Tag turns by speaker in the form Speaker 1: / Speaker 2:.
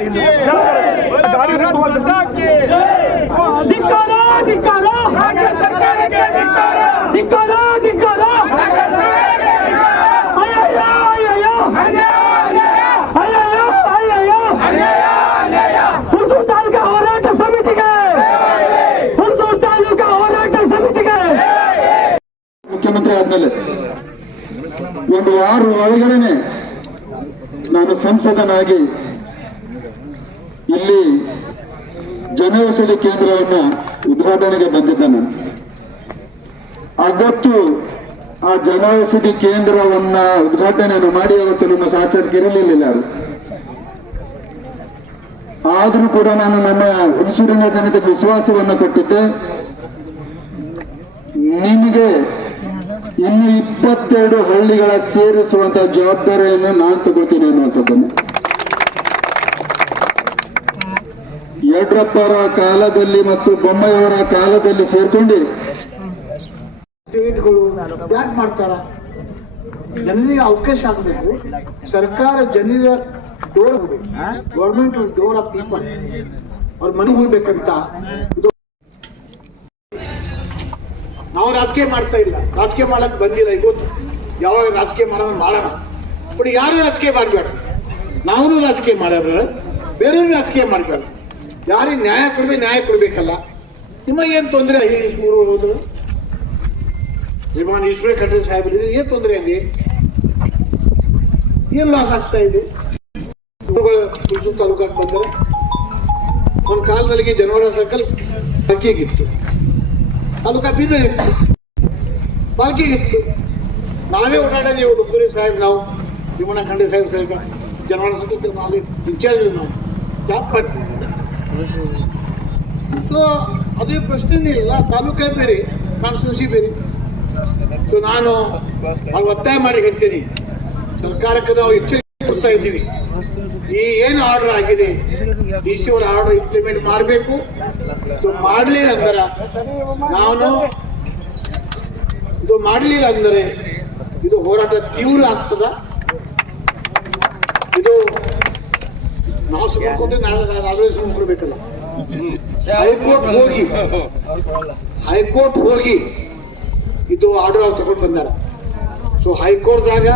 Speaker 1: ಗಾಡಿ
Speaker 2: ಧಿಕ್ಕಾರ ಧಿಕ್ಕಾರ ಧಿಕ್ಕಾರ ಧಿಕ್ಕಾರ ಅಯ್ಯಯ್ಯೋ ಅಯ್ಯಯ್ಯೋ. ಅಯ್ಯಯ್ಯೋ ಅಯ್ಯಯ್ಯೋ. ಹುಣಸೂರು ತಾಲೂಕಾ ಹೋರಾಟ ಸಮಿತಿಗೆ. ಹುಣಸೂರು ತಾಲೂಕಾ ಹೋರಾಟ ಸಮಿತಿಗೆ.
Speaker 3: ಮುಖ್ಯಮಂತ್ರಿ ಆದ್ಮೇಲೆ ಒಂದು ವಾರ ಒಳಗಡೆನೆ ನಾನು ಸಂಸದನಾಗಿ ಇಲ್ಲಿ ಜನೌಷಧಿ ಕೇಂದ್ರವನ್ನು ಉದ್ಘಾಟನೆಗೆ ಬಂದಿದ್ದನು. ಅವತ್ತು ಆ ಜನೌಷಧಿ ಕೇಂದ್ರವನ್ನ ಉದ್ಘಾಟನೆಯನ್ನು ಮಾಡಿ, ಅವತ್ತು ನಿಮ್ಮ ಸಾಚರ್ಗೆ ಇರಲಿಲ್ಲ ಆದ್ರೂ ಕೂಡ ನಾನು ನನ್ನ ಹುಣಸೂರಿನ ಜನತೆಗೆ ವಿಶ್ವಾಸವನ್ನು ಕೊಟ್ಟಿದ್ದೆ. ನಿಮಗೆ ಇನ್ನು ಇಪ್ಪತ್ತೆರಡು ಹಳ್ಳಿಗಳ ಸೇರಿಸುವಂತ ಜವಾಬ್ದಾರಿಯನ್ನು ನಾನು ತಗೊಳ್ತೀನಿ ಅನ್ನುವಂಥದ್ದನ್ನು. ಯಡ್ರಪ್ಪರ ಕಾಲದಲ್ಲಿ ಮತ್ತು ಬೊಮ್ಮೆಯವರ ಕಾಲದಲ್ಲಿ ಸೇರ್ಕೊಂಡು
Speaker 4: ಮಾಡ್ತಾರ? ಜನರಿಗೆ ಅವಕಾಶ ಆಗಬೇಕು. ಸರ್ಕಾರ ಜನರ door government door of people ಅವ್ರ ಮನೆಗೆ ಹೋಗ್ಬೇಕಂತ. ನಾವು ರಾಜಕೀಯ ಮಾಡ್ತಾ ಇಲ್ಲ. ರಾಜಕೀಯ ಮಾಡಕ್ ಬಂದಿಲ್ಲ ಇವತ್ತು ಯಾವಾಗ ರಾಜಕೀಯ ಮಾಡೋಣ? ಮಾಡೋಣ. ಬಟ್ ಯಾರು ರಾಜಕೀಯ ಮಾಡಬೇಡ? ನಾವು ರಾಜಕೀಯ ಮಾಡ್ಯಾರ ಬೇರೆಯವ್ರು ರಾಜಕೀಯ ಮಾಡಬೇಡ. ಯಾರಿಗೆ ನ್ಯಾಯ ಕೊಡ್ಬೇಕು, ನ್ಯಾಯ ಕೊಡ್ಬೇಕಲ್ಲ. ನಿಮಗೇನು ತೊಂದರೆ? ಊರು ಹೋದ್ರು. ಶ್ರೀಮಾನ್ ಈಶ್ವರ ಖಂಡ್ರೆ ಸಾಹೇಬ್ರಿಗೆ ಏನ್ ತೊಂದರೆ ಇದೆ ಏನ್ ಲಾಸ್ ಆಗ್ತಾ ಇದೆ? ಹುಣಸೂರು ತಾಲೂಕಾಗಿ ಬಂದರೆ, ಒಂದು ಕಾಲದಲ್ಲಿ ಜನವರ ಸರ್ಕಲ್ ಬಾಲ್ಕಿಗಿತ್ತು ತಾಲೂಕಾ ಬೀದರ್ ಇತ್ತು ಬಾಲ್ಕಿಗಿತ್ತು ನಾವೇ ಓಡಾಡೋದು ಇವರು ಕುರಿ ಸಾಹೇಬ್ ನಾವು ಭೀಮಣ್ಣ ಖಂಡ್ರೆ ಸಾಹೇಬ್ ಸರ್ಕಲ್ ಜನವರ ಸರ್ಕಲ್ ನಾವೇ ಇನ್ಚಾರ್ಜ್ ನಾವು. ಜಾಬ್ ಮಾಡ್ತೀವಿ ಸೊ ಅದೇ ಪ್ರಶ್ನೆನೇ ಇಲ್ಲ. ತಾಲೂಕೇ ಬೇರೆ. ಕಾನ್ಸ್ಟಿಟ್ಯೂನ್ಸಿ ಬೇರೆ. ಸೊ ನಾನು ಒತ್ತಾಯ ಮಾಡಿ ಹೇಳ್ತೀನಿ. ಸರ್ಕಾರಕ್ಕೆ ನಾವು ಎಚ್ಚರಿಕೆ ಕೊಡ್ತಾ ಇದ್ದೀವಿ. ಈ ಏನು ಆರ್ಡರ್ ಆಗಿದೆ ಡಿ ಸಿ ಅವರ ಆರ್ಡರ್ ಇಂಪ್ಲಿಮೆಂಟ್ ಮಾಡಬೇಕು. ಸೊ ಮಾಡಲಿಲ್ಲ ಅಂದ್ರೆ ನಾನು ಇದು ಮಾಡಲಿಲ್ಲ ಅಂದರೆ ಇದು ಹೋರಾಟ ತೀವ್ರ ಆಗ್ತದ. ಇದು ನಾವು ಸುಮ್ಮನೆ ನಾಳೆ ಸುಮ್ಮನೆ ಹೈಕೋರ್ಟ್ ಹೋಗಿ. ಹೈಕೋರ್ಟ್ ಹೋಗಿ ಇದು ಆರ್ಡರ್ ತಗೊಂಡು ಬಂದಾರ. ಸೊ ಹೈಕೋರ್ಟ್ದಾಗ